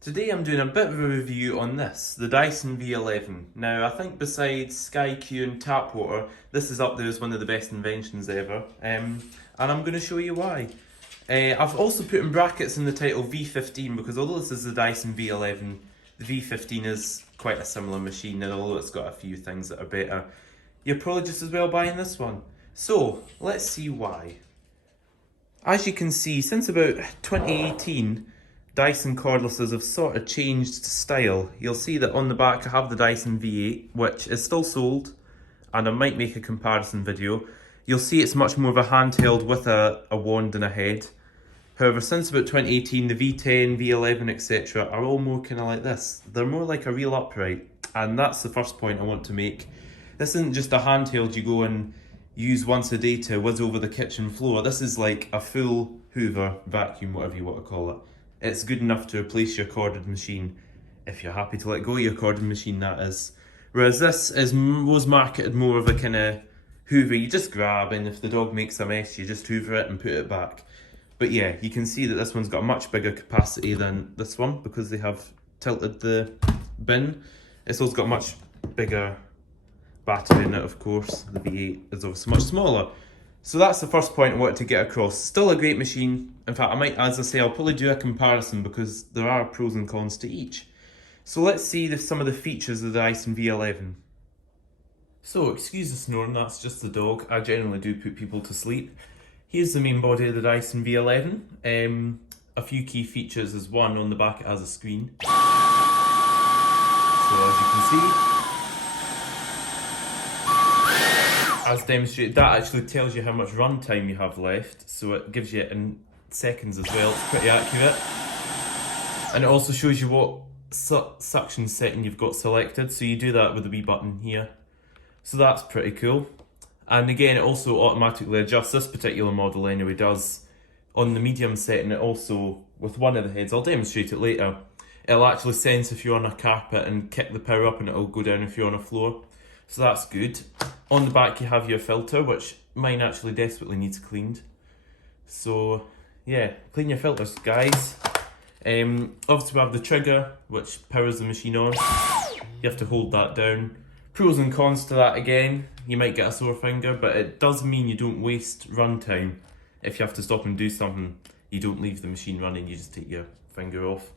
Today I'm doing a bit of a review on this, the Dyson V11. Now I think besides Sky Q and tap water, this is up there as one of the best inventions ever, and I'm going to show you why. I've also put in brackets in the title V15 because although this is the Dyson V11, the V15 is quite a similar machine, and although it's got a few things that are better, you're probably just as well buying this one. So let's see why. As you can see, since about 2018, Dyson cordlesses have sort of changed style. You'll see that on the back I have the Dyson V8, which is still sold, and I might make a comparison video. You'll see it's much more of a handheld with a wand and a head. However, since about 2018, the V10, V11, etc. are all more kind of like this. They're more like a real upright, and that's the first point I want to make. This isn't just a handheld you go and use once a day to whiz over the kitchen floor. This is like a full Hoover, vacuum, whatever you want to call it. It's good enough to replace your corded machine, if you're happy to let go of your corded machine, that is. Whereas this was marketed more of a kind of Hoover, you just grab, and if the dog makes a mess, you just Hoover it and put it back. But yeah, you can see that this one's got a much bigger capacity than this one because they have tilted the bin. It's also got much bigger battery in it, of course. The V8 is obviously much smaller. So that's the first point I wanted to get across. Still a great machine. In fact, I might, as I say, I'll probably do a comparison because there are pros and cons to each. So let's see some of the features of the Dyson V11. So, excuse the snoring, that's just the dog. I generally do put people to sleep. Here's the main body of the Dyson V11. A few key features is one, on the back it has a screen. So as you can see, as demonstrated, that actually tells you how much runtime you have left, so it gives you it in seconds as well. It's pretty accurate, and it also shows you what suction setting you've got selected, so you do that with the wee button here, so that's pretty cool. And again, it also automatically adjusts. This particular model anyway does. On the medium setting, it also, with one of the heads, I'll demonstrate it later, it'll actually sense if you're on a carpet and kick the power up, and it'll go down if you're on a floor. So that's good. On the back you have your filter, which mine actually desperately needs cleaned. So yeah, clean your filters, guys. Obviously we have the trigger, which powers the machine on. You have to hold that down. Pros and cons to that again, you might get a sore finger, but it does mean you don't waste runtime. If you have to stop and do something, you don't leave the machine running, you just take your finger off.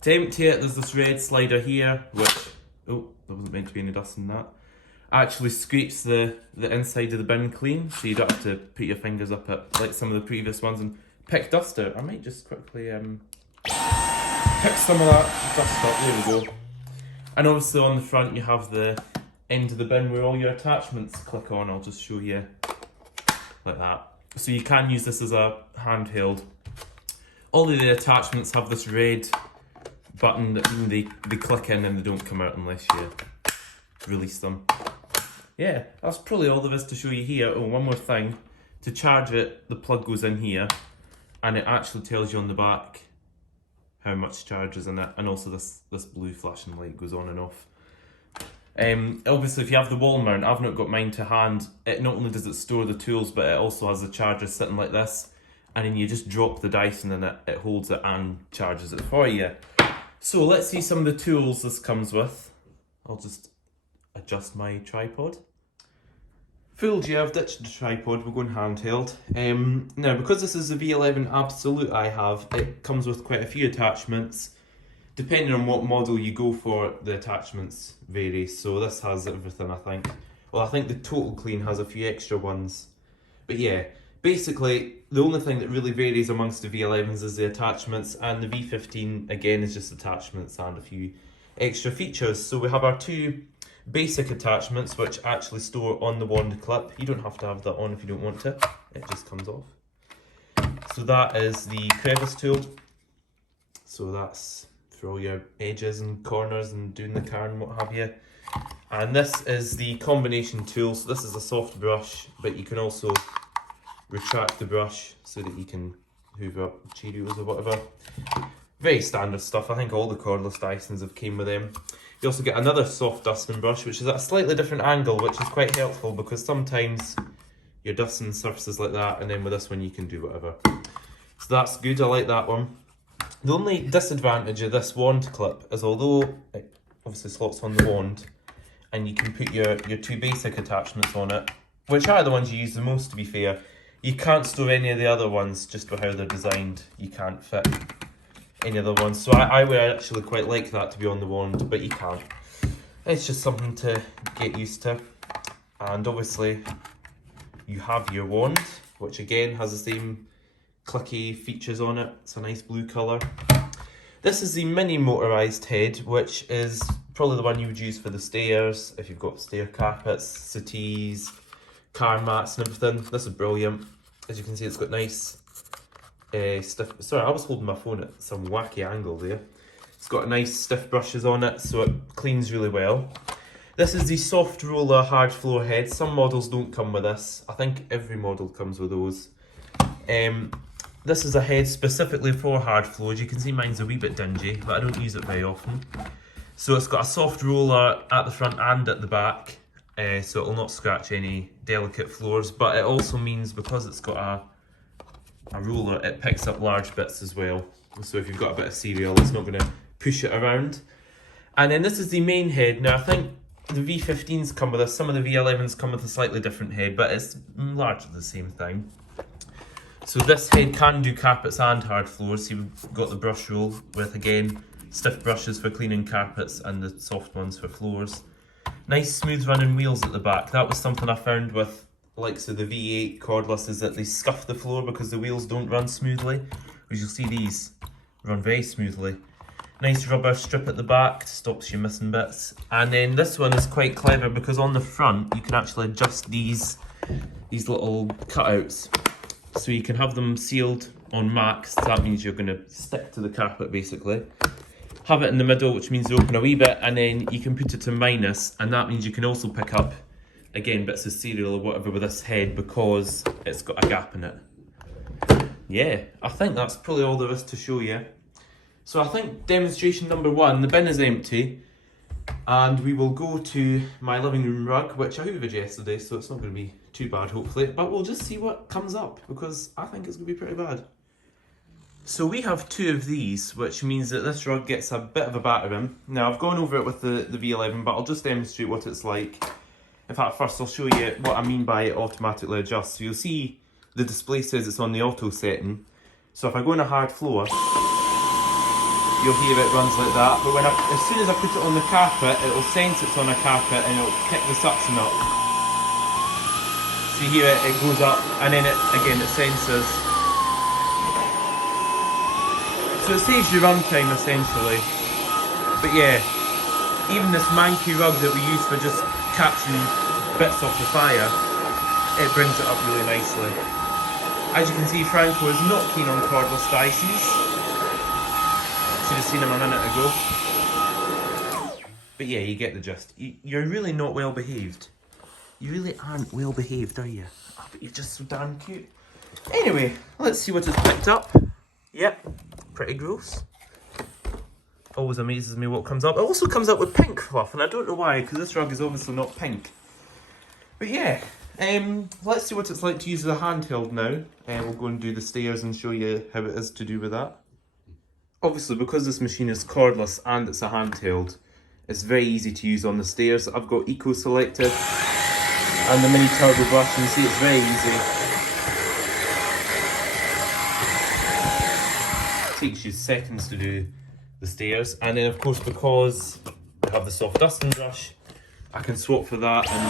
To empty it, there's this red slider here, which, oh, there wasn't meant to be any dust in that. Actually scrapes the inside of the bin clean, so you don't have to put your fingers up it like some of the previous ones and pick dust out. I might just quickly pick some of that dust up, there we go. And obviously on the front you have the end of the bin where all your attachments click on. I'll just show you like that. So you can use this as a handheld. All of the attachments have this red button that they click in and they don't come out unless you release them. Yeah, that's probably all there is to show you here. Oh, one more thing. To charge it, the plug goes in here, and it actually tells you on the back how much charge is in it, and also this blue flashing light goes on and off. Obviously, if you have the wall mount, I've not got mine to hand, it not only does it store the tools, but it also has the charger sitting like this, and then you just drop the Dyson in it, it holds it and charges it for you. So let's see some of the tools this comes with. I'll just adjust my tripod. Fooled you, I've ditched the tripod, we're going handheld. Now, because this is a V11 Absolute I have, it comes with quite a few attachments. Depending on what model you go for, the attachments vary. So this has everything, I think. Well, I think the Total Clean has a few extra ones. But yeah, basically, the only thing that really varies amongst the V11s is the attachments, and the V15, again, is just attachments and a few extra features. So we have our two basic attachments, which actually store on the wand clip. You don't have to have that on if you don't want to. It just comes off. So that is the crevice tool. So that's for all your edges and corners and doing the car and what have you. And this is the combination tool. So this is a soft brush, but you can also retract the brush so that you can hoover up Cheerios or whatever. Very standard stuff. I think all the cordless Dysons have came with them. You also get another soft dusting brush, which is at a slightly different angle, which is quite helpful because sometimes you're dusting surfaces like that, and then with this one you can do whatever. So that's good, I like that one. The only disadvantage of this wand clip is although it obviously slots on the wand and you can put your two basic attachments on it, which are the ones you use the most to be fair, you can't store any of the other ones just with how they're designed. You can't fit any other ones. So I would actually quite like that to be on the wand, but you can't. It's just something to get used to. And obviously you have your wand, which again has the same clicky features on it. It's a nice blue colour. This is the mini motorised head, which is probably the one you would use for the stairs, if you've got stair carpets, settees, car mats and everything. This is brilliant. As you can see, it's got nice stiff... Sorry, I was holding my phone at some wacky angle there. It's got nice stiff brushes on it, so it cleans really well. This is the soft roller hard floor head. Some models don't come with this. I think every model comes with those. This is a head specifically for hard floors. You can see mine's a wee bit dingy, but I don't use it very often. So it's got a soft roller at the front and at the back, so it will not scratch any delicate floors, but it also means because it's got a roller, it picks up large bits as well. So if you've got a bit of cereal, it's not going to push it around. And then this is the main head. Now I think the V15s come with this, some of the V11s come with a slightly different head, but it's largely the same thing. So this head can do carpets and hard floors. So you've got the brush roll with, again, stiff brushes for cleaning carpets and the soft ones for floors. Nice smooth running wheels at the back. That was something I found with the likes of the V8 cordless, is that they scuff the floor because the wheels don't run smoothly. As you'll see, these run very smoothly. Nice rubber strip at the back, stops you missing bits. And then this one is quite clever because on the front you can actually adjust these little cutouts. So you can have them sealed on max, that means you're going to stick to the carpet basically. Have it in the middle, which means you open a wee bit, and then you can put it to minus, and that means you can also pick up, again, bits of cereal or whatever with this head because it's got a gap in it. Yeah, I think that's probably all there is to show you. So I think demonstration number 1, the bin is empty, and we will go to my living room rug, which I hoovered yesterday, so it's not going to be too bad hopefully, but we'll just see what comes up because I think it's going to be pretty bad. So we have 2 of these, which means that this rug gets a bit of a battering. Now I've gone over it with the V11, but I'll just demonstrate what it's like. In fact, first I'll show you what I mean by it automatically adjusts. So you'll see the display says it's on the auto setting. So if I go on a hard floor, you'll hear it runs like that, but as soon as I put it on the carpet, it'll sense it's on a carpet and it'll kick the suction up. So you hear it goes up, and then it senses. So it saves you runtime essentially. But yeah, even this manky rug that we use for just catching bits off the fire, it brings it up really nicely. As you can see, Franco is not keen on cordless Dysons. Should have seen him a minute ago. But yeah, you get the gist. You're really not well behaved. You really aren't well behaved, are you? Oh, but you're just so damn cute. Anyway, let's see what it's picked up. Yep, pretty gross. Always amazes me what comes up. It also comes up with pink fluff, and I don't know why, because this rug is obviously not pink. But yeah, let's see what it's like to use the handheld now. We'll go and do the stairs and show you how it is to do with that. Obviously, because this machine is cordless and it's a handheld, it's very easy to use on the stairs. I've got Eco selected and the mini turbo brush, and you see it's very easy. It takes you seconds to do the stairs, and then of course because I have the soft dusting brush, I can swap for that and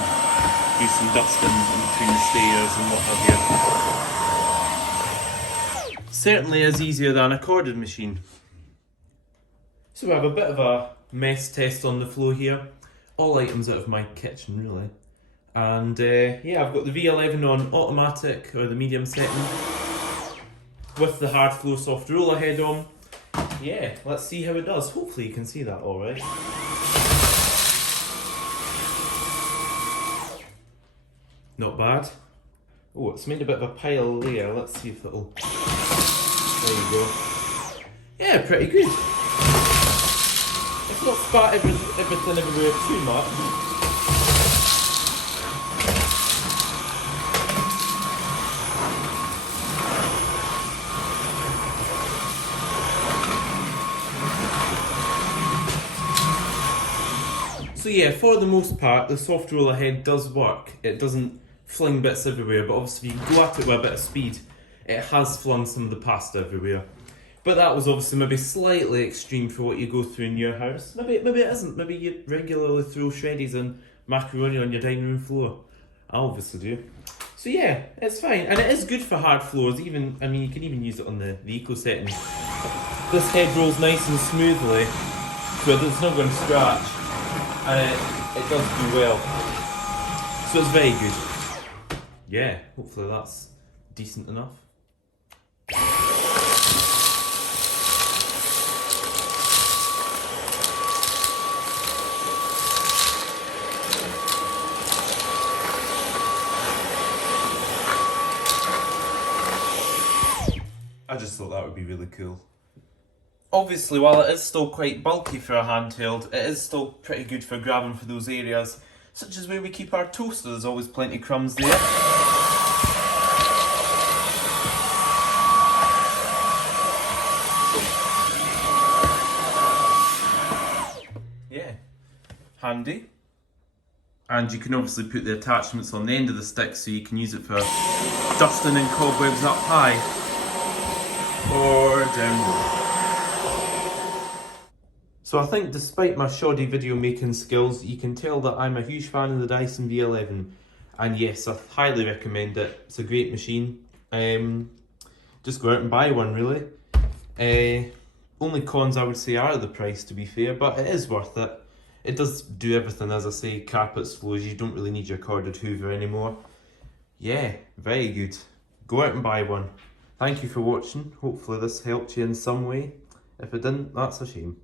do some dusting in between the stairs and what have you. Certainly is easier than a corded machine. So we have a bit of a mess test on the floor here. All items out of my kitchen really. And yeah, I've got the V11 on automatic, or the medium setting, with the hard floor soft roller head on. Yeah, let's see how it does. Hopefully you can see that alright. Not bad. Oh, it's made a bit of a pile there. Let's see if it'll... There you go. Yeah, pretty good. It's not spat everything everywhere too much. So yeah, for the most part, the soft roller head does work. It doesn't fling bits everywhere, but obviously if you go at it with a bit of speed, it has flung some of the pasta everywhere. But that was obviously maybe slightly extreme for what you go through in your house. Maybe it isn't. Maybe you regularly throw shreddies and macaroni on your dining room floor. I obviously do. So yeah, it's fine. And it is good for hard floors. Even, I mean, you can even use it on the eco settings. This head rolls nice and smoothly, so it's not going to scratch. And it does do well. So it's very good. Yeah, hopefully that's decent enough. I just thought that would be really cool. Obviously, while it is still quite bulky for a handheld, it is still pretty good for grabbing for those areas, such as where we keep our toaster. There's always plenty of crumbs there. Yeah, handy. And you can obviously put the attachments on the end of the stick so you can use it for dusting and cobwebs up high or down low. So I think despite my shoddy video making skills, you can tell that I'm a huge fan of the Dyson V11. And yes, I highly recommend it. It's a great machine. Just go out and buy one, really. Only cons I would say are the price, to be fair, but it is worth it. It does do everything, as I say, carpets, floors. You don't really need your corded Hoover anymore. Yeah, very good. Go out and buy one. Thank you for watching. Hopefully this helped you in some way. If it didn't, that's a shame.